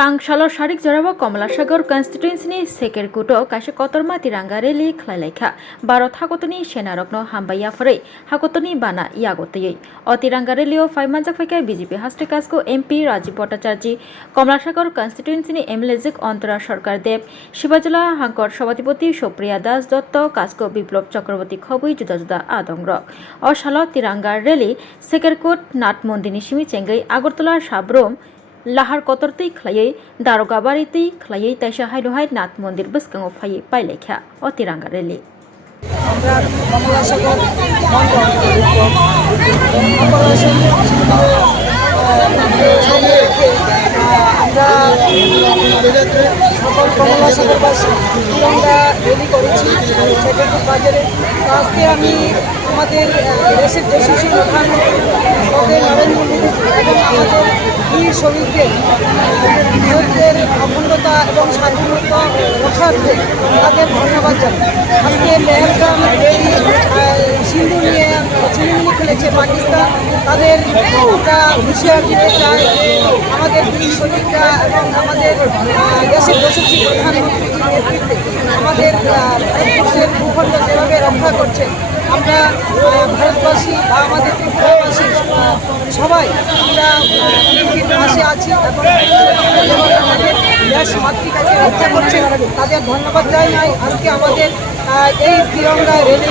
तांगशालो शारिक जराबो कमलासागर कन्स्टिट्युएन्सिनि सेकेरकुटो कासे कतरमा तिरंगा रेली खलायलायखा भारत हागतनि सेनारकनो हामबाया फरै हागतनि बाना यागतयै अ तिरंगा रेलिओ फाइमानजाक फैका बीजेपी हास्टेकासको एमपी राजीव भट्टाचार्य कमलासागर कन्स्टिट्युएन्सिनि एमएलए अंतरा सरकार देव शिवाजला हांकर सभापति सुप्रिया दास दत्त कासको विप्लव चक्रवर्ती खबुई जुदा जुदा आदंग्रक अ सालो तिरंगा रेली सेकेरकुट नाथ मन्दिरनि सिमी चेंगै आगरतला साब्रम लाहार कतरतै खलायै दारोगाबारितै खलायै ताइसा हाइदहाय नाथ मन्दिर बसकाङाव फायै पाइलेखा अ तिरंगा रेली আমরা কমলাসাগর আমরা সকল কমলাসাগরবাসী তিরঙ্গা রেলি করেছি সেকেন্ডপুর বাজারে। আজকে আমি আমাদের দেশের যশস্বী প্রধানমন্ত্রী নরেন্দ্র মোদী এবং আমাদের বীর শহীদদের ভারতের অখণ্ডতা এবং স্বাধীনতা রক্ষার্থে তাদের ধন্যবাদ জানাই। আজকে পেহেলগাম সিন্ধু নিয়ে চিনিমিনি খেলেছে পাকিস্তান, তাদের আমরা হুঁশিয়ার দিতে চাই যে আমাদের বীর শহীদরা এবং আমাদের দেশের যশস্বী প্রধানমন্ত্রীর নেতৃত্বে আমাদের ভারতবর্ষের ভূখণ্ড যেভাবে রক্ষা করছে, আমরা ভারতবাসী বা আমাদের ত্রিপুরাবাসী সবাই আমরা পৃথিবীর পাশে আছি এবং যেভাবে আমাদের দেশ মাতৃকাকে রক্ষা করছে তাদের ধন্যবাদ জানাই। আজকে আমাদের এই তিরঙ্গা রেলি